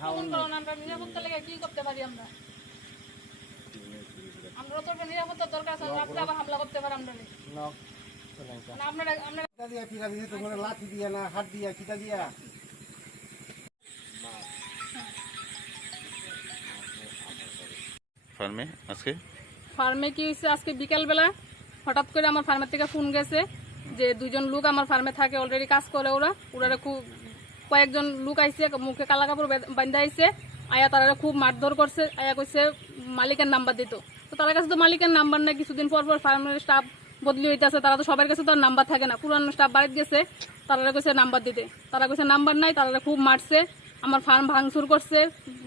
আক্রমণ করো না, আমরা নিরাপত্তা লেগে কি করতে পারি? আমরা তো নিরাপত্তার দরকার আছে, রাত্রে আবার হামলা করতে পারে আমরা। আপনারা লাঠি দিয়া না হাত দিয়া কিটা দিয়া ফার্মে কি হয়েছে, আজকে বিকালবেলা হঠাৎ করে আমার ফার্মের থেকে ফোন গেছে যে দুজন লোক আমার ফার্মে থাকে, অলরেডি কাজ করে। ওরা খুব কয়েকজন লোক আইছে, মুখে কালা কাপড় বান্ধা আইছে, আয়া তারা খুব মারধর করছে। আয়া কইছে মালিকের নাম্বার দিত, তো তার কাছে তো মালিকের নাম্বার নাই। কিছুদিন পর পর ফার্মের স্টাফ বদলি হইতেছে, তারা তো সবার কাছে তো নাম্বার থাকে না। পুরানো স্টাফ বাড়িতে গেছে, তারা কইছে নাম্বার দিতে, তারা কইছে নাম্বার নাই। তারা খুব মারছে, আমার ফার্ম ভাঙচুর করছে।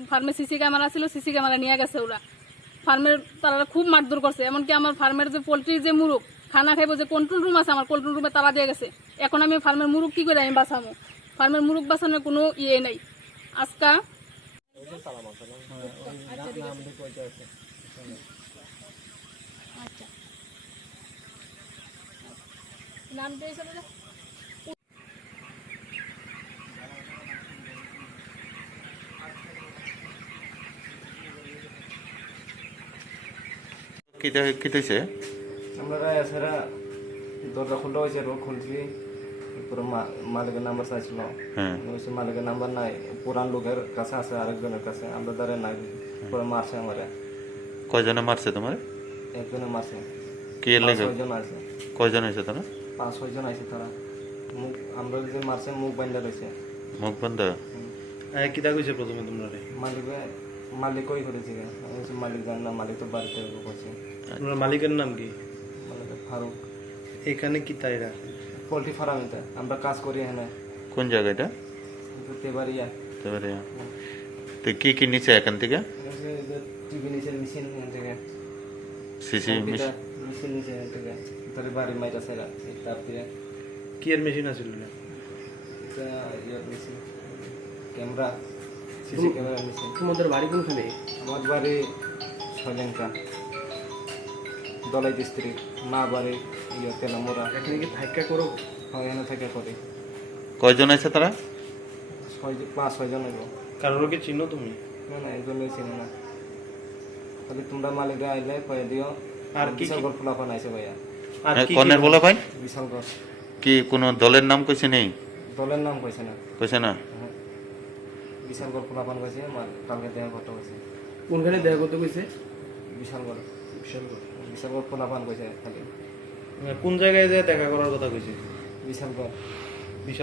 ফার্মে সিসি ক্যামেরা ছিল, সিসি ক্যামেরা নিয়ে গেছে ওরা। ফার্মের তারা খুব মারধর করছে, এমনকি আমার ফার্মের যে পোলট্রির যে মুরগ খানা খাইবো, যে কন্ট্রোল রুম আছে আমার কন্ট্রোল রুমে তারা দিয়ে গেছে। এখন আমি ফার্মের মুরগ কি করে আমি বাঁচাবো? ফার্মের মুরগ বাঁচানোর কোনো ইয়ে নাই। আজকা নামটা হিসাবে আমরা এছাড়া দরজা খোলা হয়েছে, খুলছি মালিকের নাম্বার চাইছিল, মালিকের নাম্বার নাই, পুরান লোকের কাছে আছে, আরেকজনের কাছে, আমরা দ্বারা নাই। পরে মারছে আমারে। কয়জনে মারছে তোমার? একজনে মারছে। কি লাগে? 6 জন আছে। কয়জন হয়েছে তারা? 5-6 জন আছে তারা। মুখ আমরা যে মারছে মুখ বান্ধা রয়েছে। মুখ বান্ধা? কিতা কইছে প্রথমে তোমরা? মালিক ওই করেছে, মালিক জান না, মালিক তো বাড়িতে করছে। তোমার মালিকের নাম কি? মালিক ফারুক। এখানে কি তাইরা পোল্ট্রি ফার্মেতে আমরা কাজ করি। এখানে কোন জায়গাটা? তেবাড়িয়া। তেবাড়িয়া। তো কি কি নিচে এখান থেকে? টিভি নিচে, মেশিন থেকে, সিসি মেশিন নিচে থেকে তার বাড়ি মাইটা সেরা তার দিয়ে। কি এর মেশিন আছিল? এটা ইয়ার machine, camera, CC camera machine. তোমাদের বাড়ি কোনখানে? আমার বাড়ি শ্রীলঙ্কা, দলাই ডিস্ট্রিক্ট। মা বাড়ি তেলামোড়া। এখানে কি থাকা করো? হয়, এখানে থেকে করি। কয়জন আছে তারা? 5-6 জন হইব। কারোর কি চিনো তুমি? না, একজনই চিনি না। খালি তোমরা মালিকরা আইলে কয়ে দিও। আর কি বিশাল গড় ফুলা আইছে ভাইয়া। আর কি কনের বলা ভাই? বিশাল গড়। কি কোনো দলের নাম কইছে নেই? দলের নাম কইছে না। কইছে না? বিশাল গড় ফুলা কইছে, কালকে দেখা করতে কইছে। কোনখানে দেখা করতে কইছে? বিশাল গড়। বিশাল গড় ফুলা কইছে খালি। কোন জায়গায় যায় দেখা করার কথা কইছে? বিশাল গড়।